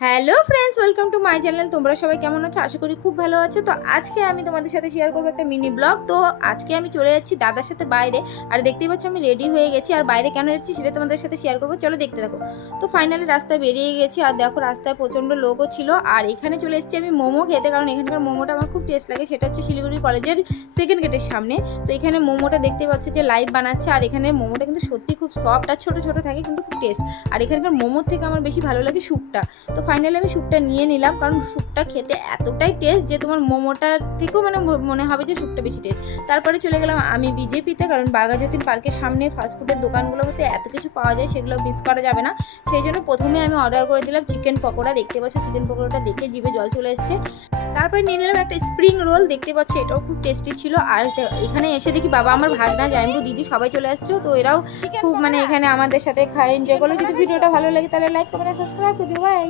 Hello friends, welcome to my channel. তোমরা সবাই কেমন আছো? আশা করি খুব ভালো আছো। তো আজকে আমি তোমাদের সাথে শেয়ার করবো একটা মিনি ব্লগ। তো আজকে আমি চলে যাচ্ছি দাদার সাথে বাইরে, আর দেখতেই পাচ্ছ আমি রেডি হয়ে গেছি। আর বাইরে কেন যাচ্ছি সেটা তোমাদের সাথে শেয়ার করবো, চলো দেখতে থাকো। তো ফাইনালি রাস্তায় বেরিয়ে গেছি, আর দেখো রাস্তায় প্রচণ্ড লোকও ছিল। আর এখানে চলে এসেছি আমি মোমো খেতে, কারণ এখানকার মোমোটা আমার খুব টেস্ট লাগে। সেটা হচ্ছে শিলিগুড়ি কলেজের সেকেন্ড গেটের সামনে। তো এখানে মোমোটা দেখতে পাচ্ছ যে লাইভ বানাচ্ছে, আর এখানে মোমোটা কিন্তু সত্যি খুব সফট আর ছোটো ছোটো থাকে, কিন্তু খুব টেস্ট। আর এখানকার মোমোর থেকে আমার বেশি ভালো লাগে স্যুপটা। তো ফাইনালি আমি স্যুপটা নিয়ে নিলাম, কারণ স্যুপটা খেতে এতটাই টেস্ট যে তোমার মোমোটার থেকেও মনে হবে যে স্যুপটা বেশি টেস্ট। তারপরে চলে গেলাম আমি বিজেপিতে, কারণ বাঘাযতীন পার্কের সামনে ফাস্টফুডের দোকানগুলোতে এত কিছু পাওয়া যায়, সেগুলো মিস করা যাবে না। সেই জন্য প্রথমে আমি অর্ডার করে দিলাম চিকেন পকোড়া। দেখতে পাচ্ছ চিকেন পকোড়াটা দেখে জিভে জল চলে এসছে। তারপরে নিয়ে নিলাম একটা স্প্রিং রোল, দেখতে পাচ্ছ এটাও খুব টেস্টি ছিল। আর এখানে এসে দেখি বাবা, আমার ভাগনা, জাইম্বু, দিদি সবাই চলে আসছো। তো এরাও খুব এখানে আমাদের সাথে খায়, এনজয় করলো। যদি ভিডিওটা ভালো লাগে তাহলে লাইক কমেন্ট সাবস্ক্রাইব করে দিও। বাই।